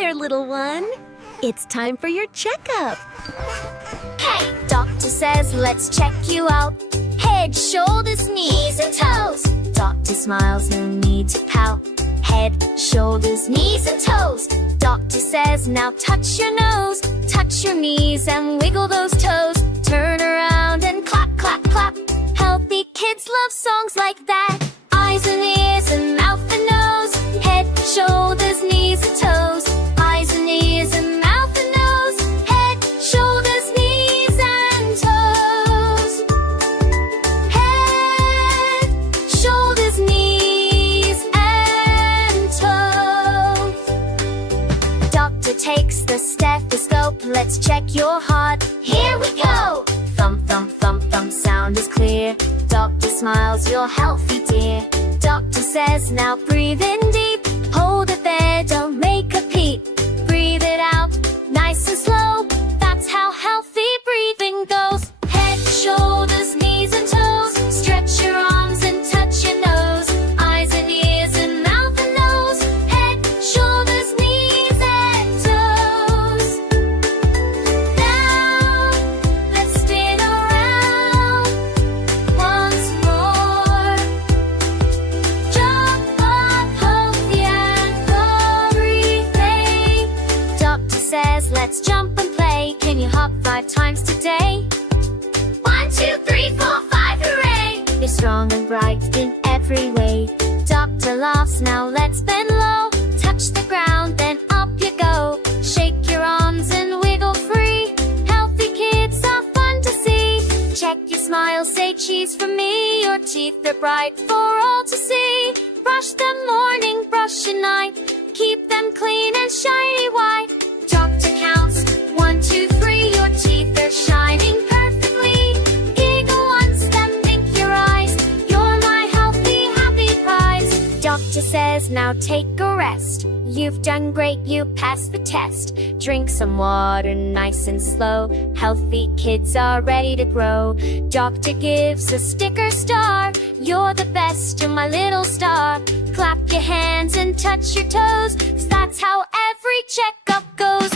there, little one. It's time for your checkup. Hey, doctor says let's check you out. Head, shoulders, knees and toes. Doctor smiles, no need to pout. Head, shoulders, knees and toes. Doctor says now touch your nose. Touch your knees and wiggle those toes. Turn around and clap, clap, clap. Healthy kids love songs like that. Eyes and ears and mouth and nose. Head, shoulders, knees and toes. Eyes and ears and mouth and nose. Head, shoulders, knees and toes. Head, shoulders, knees and toes. Doctor takes the stethoscope. Let's check your heart. Here we go. Thump, thump, thump, thump, sound is clear. Doctor smiles, you're healthy, dear. Doctor says now breathe in deep. Hold it there, don't make a peep. Breathe it out, nice and slow. That's how healthy breathing goes. Head, shoulders, knees and toes. Stretch your arms and touch your nose. Eyes and ears and mouth and nose. Head, shoulders, knees and toes. Now, let's spin around once more. Jump up, healthy and everything. Doctor says let's jump and play. Can you hop 5 times today? 1, 2, 3, 4, 5, hooray! You're strong and bright in every way. Doctor laughs, now let's bend low. Touch the ground, then up you go. Shake your arms and wiggle free. Healthy kids are fun to see. Check your smile, say cheese for me. Your teeth are bright for all to see. Brush them morning, brush at night. Keep them clean and shiny white. Doctor counts 1, 2, 3. Your teeth are shining perfectly. Giggle once, then blink your eyes. You're my healthy, happy prize. Doctor says now take a rest. You've done great, you passed the test. Drink some water, nice and slow. Healthy kids are ready to grow. Doctor gives a sticker star. You're the best, you're my little star. Clap your hands and touch your toes, 'cause that's how every checkup goes.